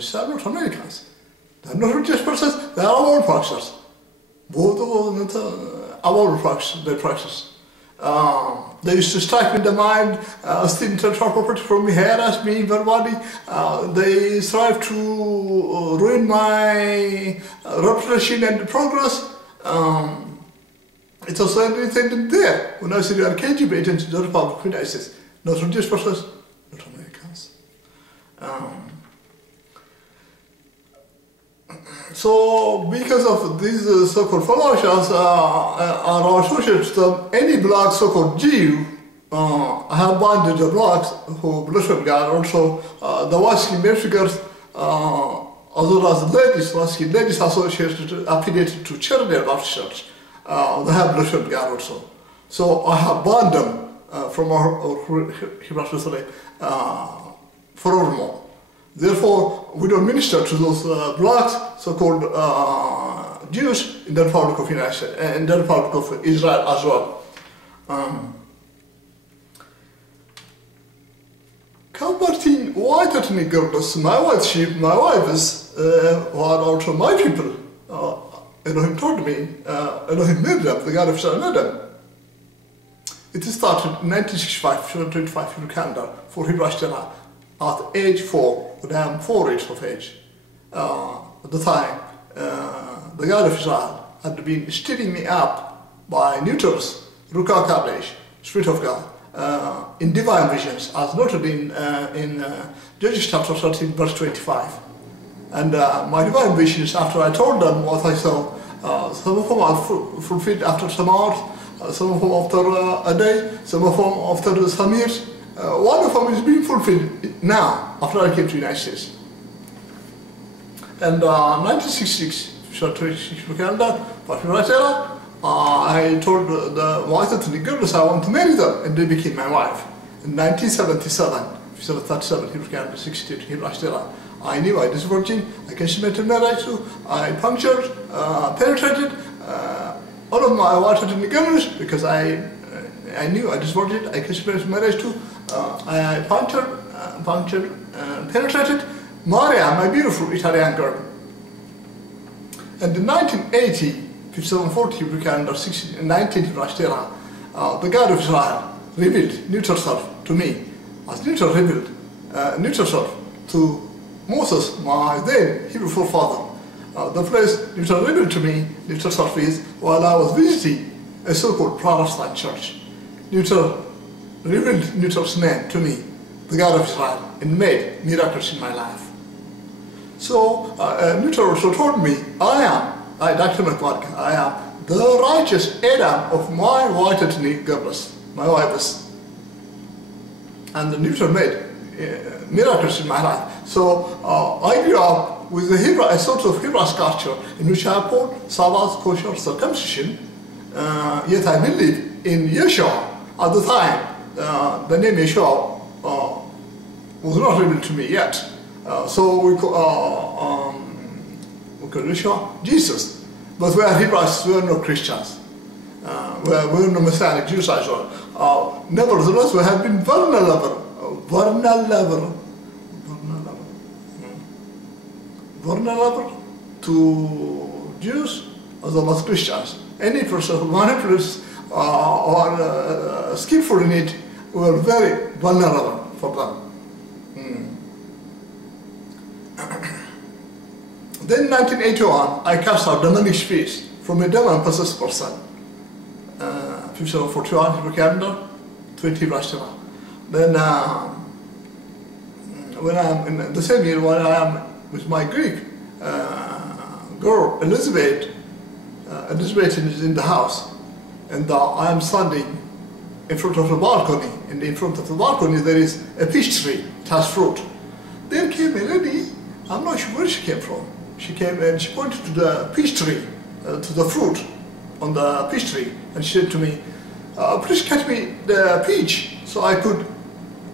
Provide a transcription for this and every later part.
Zionists are not Americans. They are not religious persons, they are our practitioners. Both of them our practice, their practice. They used to strike me in the mind, steal intellectual property from me, harass me verbally. They strive to ruin my reputation and progress. It was anything there. When I said you are KGB agents in the Republic of the United States, not religious persons, not Americans. So, because of these so-called followers are associated to any black so-called Jew, I have bonded the blacks who believe God, also the white-skinned male figures, as well as the ladies, white-skinned ladies associated, affiliated to Charity Baptist Church. They have believed God also. So I have bonded them from our Hebrew Messiah forevermore. Therefore, we don't minister to those blacks, so-called Jews, in the Republic of United States, in the Republic of Israel as well. Converting white ethnic girls, my white sheep, my wives, who are also my people. Elohim told me, Elohim made them, the God of Israel made them. It started in 1965, 725 Hebrew calendar for Hebraist at age 4, when I am 4 years of age. At the time, the God of Israel had been stirring me up by neuters, Ruka Kadesh, Spirit of God, in divine visions, as noted in Judges chapter 13, verse 25. And my divine visions, after I told them what I saw, some of them are fulfilled after some hours, some of them after a day, some of them after some years. One of them is being fulfilled now, after I came to the United States. And 1966, calendar, I told the white ethnic girls I want to marry them, and they became my wife. In 1977, 37, Hebrew calendar, 62, Hebrew I knew I was virgin, I consummated marriage to, I punctured, penetrated all of my white ethnic girls because I knew I was virgin, I consummated marriage to, I punctured, penetrated Maria, my beautiful Italian girl. And in 1980, 5740 Hebrew calendar, 19 Hebraist the God of Israel revealed, neutral self to me, as neutral revealed, neutral self to Moses, my then Hebrew forefather. The place neutral revealed to me, neutral self is, while I was visiting a so-called Protestant church. Neutral revealed neutral's name to me, the God of Israel, and made miracles in my life. So, neutral also told me, Dr.Mekbib, I am the righteous Adam of my white ethnic girls, my wives. And the neutral made miracles in my life. So, I grew up with a sort of Hebraist culture in which I uphold Sabbath, kosher, circumcision, yet I believe in Yeshua. At the time, the name Yeshua was not revealed to me yet. So we call Yeshua Jesus. But we are Hebrews, we are not Christians. We are not Messianic Jews as well. Nevertheless, we have been vulnerable to Jews as well as Christians. Any person who manipulates or skillful in it, we are very vulnerable for them. Then in 1981, I cast out demonic spirits from a demon-possessed person. 5741 Hebrew calendar, 20 Hebraist. Then, when I'm in the same year, when I am with my Greek girl, Elizabeth is in the house, and I am standing in front of the balcony, and in front of the balcony there is a peach tree, it has fruit. There came a lady, I'm not sure where she came from. She came and she pointed to the peach tree, to the fruit on the peach tree, and she said to me, please cut me the peach so I could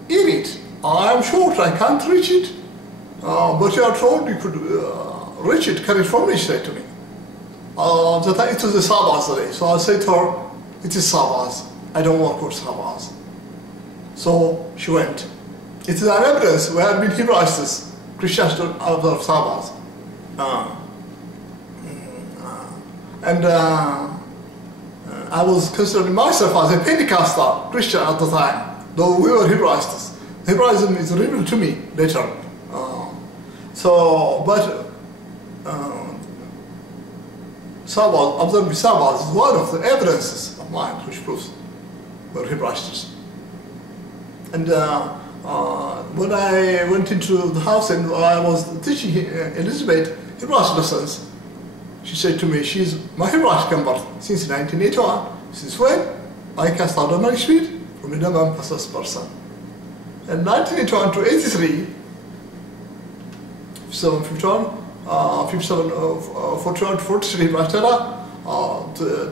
eat it. I'm short, I can't reach it, but you are told you could reach it, cut it from me, she said to me. It was a Sabbath day, so I said to her, it is Sabbath, I don't work for Sabbath. So she went. It is an evidence we have been Hebraists, Christians don't observe Sabbath. And I was considering myself as a Pentecostal Christian at the time, though we were Hebraists. Hebraism is revealed to me later. Sabbath, observing Sabbath is one of the evidences of mine which proves we're Hebraists. And when I went into the house and I was teaching Elizabeth Hebraist lessons, she said to me, she's my Hebraist convert since 1981, since when I cast out my spirit from a non-possessed person. And 1981 to 83, 41 to 43 Hebraist Torah,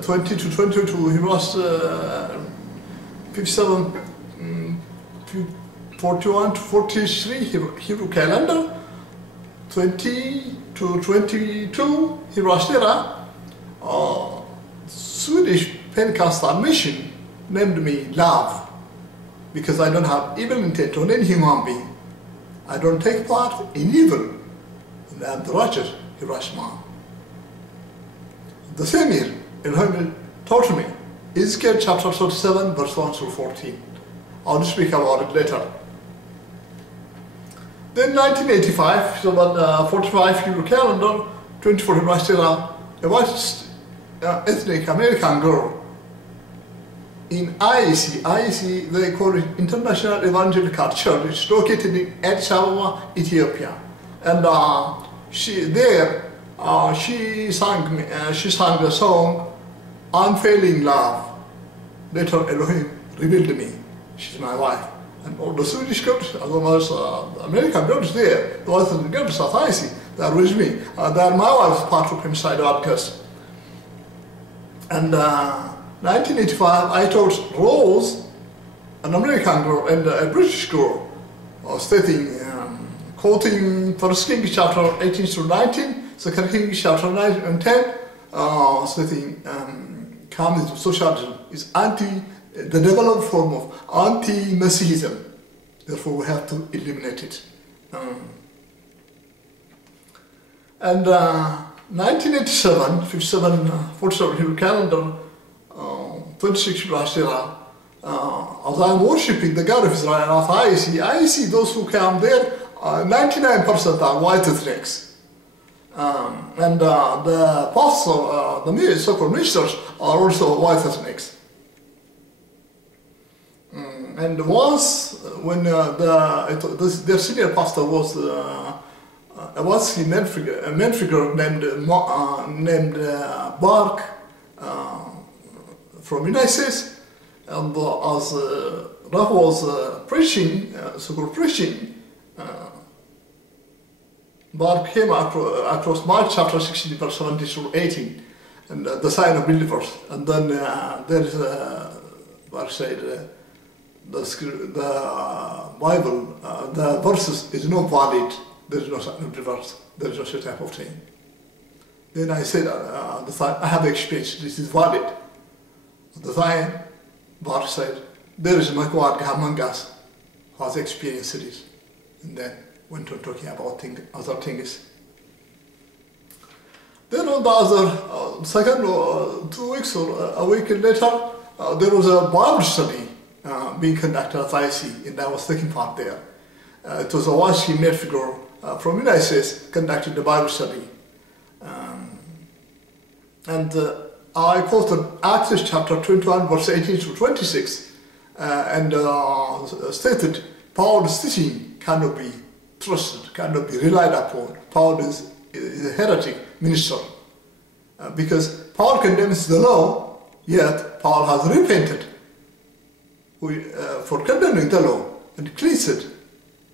20 to 22 Hebraist, 57, 41 to 43 Hebrew calendar, 20 to 22 Hebraist Torah, Swedish Pentecostal mission named me Love, because I don't have evil intent on any human being. I don't take part in evil. And I'm the righteous Hebraist man. The same year, Elohim taught me Ezekiel chapter 37, verse 1 through 14. I'll speak about it later. Then 1985, so 45 Hebrew calendar, 24 Hebraist Torah, a white ethnic American girl in IEC, they call it International Evangelical Church. It's located in Addis Ababa, Ethiopia. And she sang the song Unfailing Love. Later Elohim revealed to me, she's my wife. And all the Swedish girls, as well as the American girls there, the other girls at IEC, they are with me. They are my wife's part of Pemstrojdew Adgehs. And 1985, I taught Rose, an American girl and a British girl, stating, quoting 1 Kings chapter 18 through 19, 2 Kings chapter 9 and 10, stating communism, socialism is the developed form of anti-Messianism. Therefore, we have to eliminate it. And 1987, 47 Hebrew calendar, 26 Hebraist Torah, as I'm worshipping the God of Israel at IEC, those who come there, 99% are white ethnics. And the apostles, the so-called ministers, are also white ethnics. And once, when their senior pastor was a man figure named Bark from United States, and as Raf was preaching, so-called preaching, Bark came across Mark chapter 16, verse 17 through 18, and the sign of believers. And then there is Bark said, the Bible, the verses is not valid. There is no sign of reverse. There is no such type of thing. Then I said, I have experience. This is valid. At the time, Bark said, there is Mekbib among us who has experienced this. And then went on talking about other things. Then on the other, second 2 weeks or a week later, there was a Bible study being conducted at IEC, and I was taking part there. It was a white female figure from the United States conducting the Bible study. And I quoted Acts chapter 21, verse 18 to 26, and stated Paul's teaching cannot be trusted, cannot be relied upon. Paul is a heretic minister. Because Paul condemns the law, yet Paul has repented for condemning the law and cleansed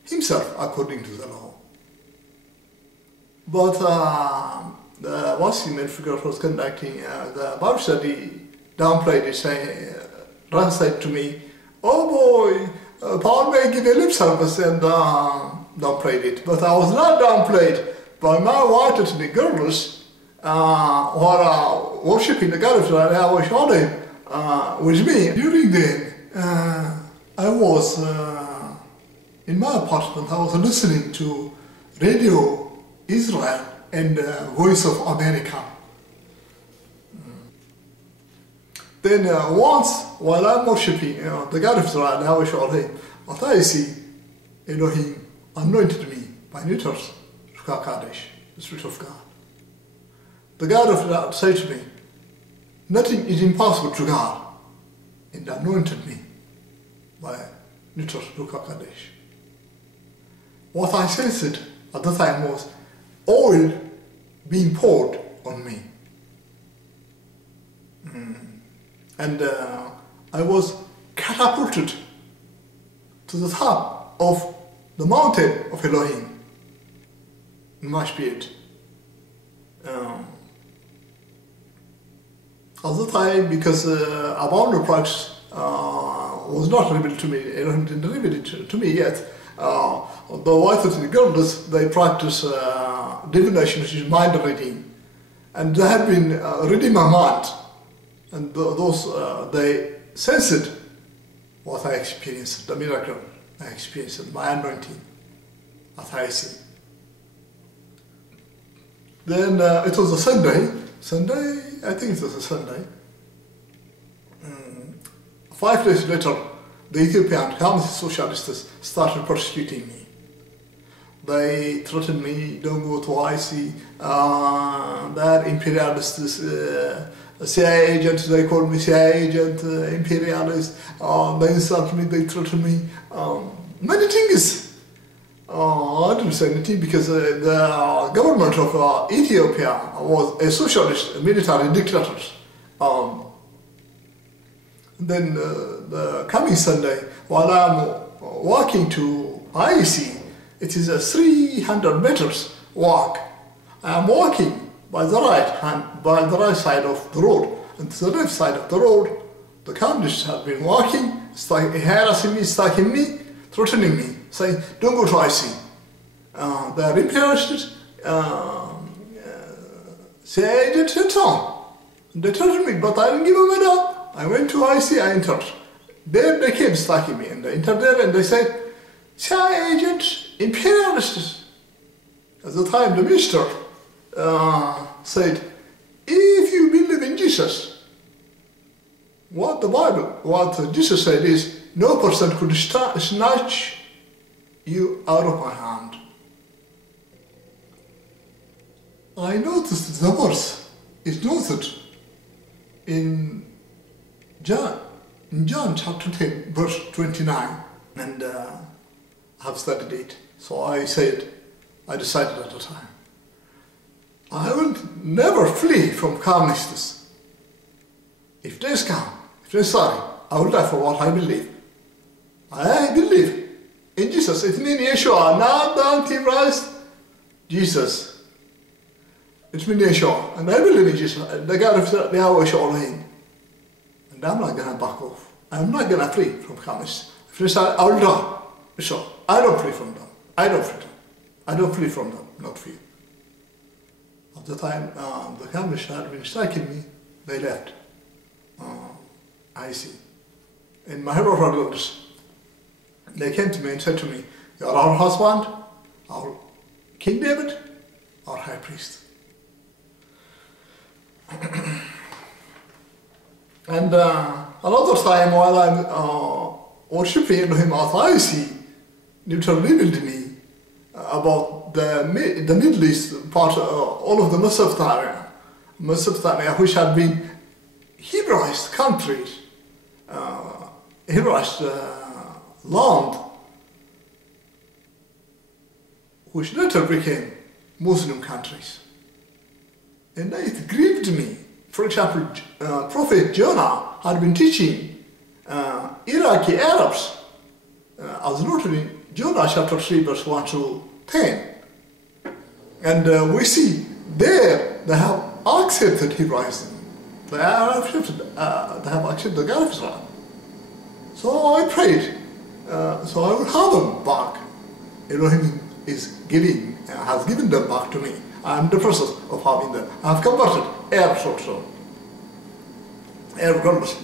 himself according to the law. But the one female figure who was conducting the Bible study downplayed it, rather said to me, "Oh boy, Paul may give a lip service," and downplayed it. But I was not downplayed by my white ethnic girls who are worshipping the God of Israel. I was honored with me. During then, I was in my apartment. I was listening to Radio Israel and Voice of America. Then once, while I'm worshiping the God of Israel, what I see, Elohim anointed me by Nitros, Kadesh, the Spirit of God. The God of Israel said to me, nothing is impossible to God, and anointed me by Nitros, Kadesh. What I sensed at the time was oil being poured on me. And I was catapulted to the top of the mountain of Elohim in my spirit. At the time, because abominable practice was not revealed to me, Elohim didn't reveal it to me yet. The white ethnic girls, they practice divination, which is mind reading, and they have been reading my mind, and those they sensed what I experienced, the miracle I experienced, my anointing, as I see. Then it was a Sunday, I think it was a Sunday. 5 days later, the Ethiopian communist socialists started persecuting me. They threatened me, don't go to IC, they're imperialists, CIA agent, they called me CIA agent, imperialist, they insulted me, they threatened me, many things. I didn't say anything because the government of Ethiopia was a socialist military dictator. Then the coming Sunday, while I'm walking to IEC, it is a 300 meters walk. I am walking by the right side of the road, and to the left side of the road, the communists have been walking, harassing me, stalking me, threatening me, saying, "Don't go to IC." They are imperialists, CIA agents and so on. They threatened me, but I didn't give them it up. I went to IC, I entered. There they came stalking me, and I entered there and they said, CIA agents, imperialists. At the time the minister said, if you believe in Jesus, what Jesus said is, no person could snatch you out of my hand. I noticed the verse is noted in John chapter 10, verse 29, and I have studied it. So I decided at the time, I will never flee from communists. If they scam, if they're sorry, I will die for what I believe. I believe in Jesus, ethinic Yeshua, not the Hebraist, Jesus. It's me Yeshua, and I believe in Jesus, the God of Yahweh. And I'm not going to back off. I'm not going to flee from communists. If they say, I will die, so I don't flee from them. I don't flee from them, not fear. At the time, the communists had been striking me, they left. I see. In my Hebrew brothers, they came to me and said to me, you are our husband, our King David, our high priest. And another time while I'm worshipping him as I see, Newton revealed me about the Middle East part, all of the Mesopotamia, which had been Hebraist countries, Hebraist land, which later became Muslim countries. And it grieved me. For example, Prophet Jonah had been teaching Iraqi Arabs, as noted in Jonah chapter 3, verse 1 to 10. And we see there they have accepted Hebraism. They have accepted the God of Israel. So I prayed, so I will have them back. Elohim is has given them back to me. I'm in the process of having them. I have converted Arabs also, Arab girls.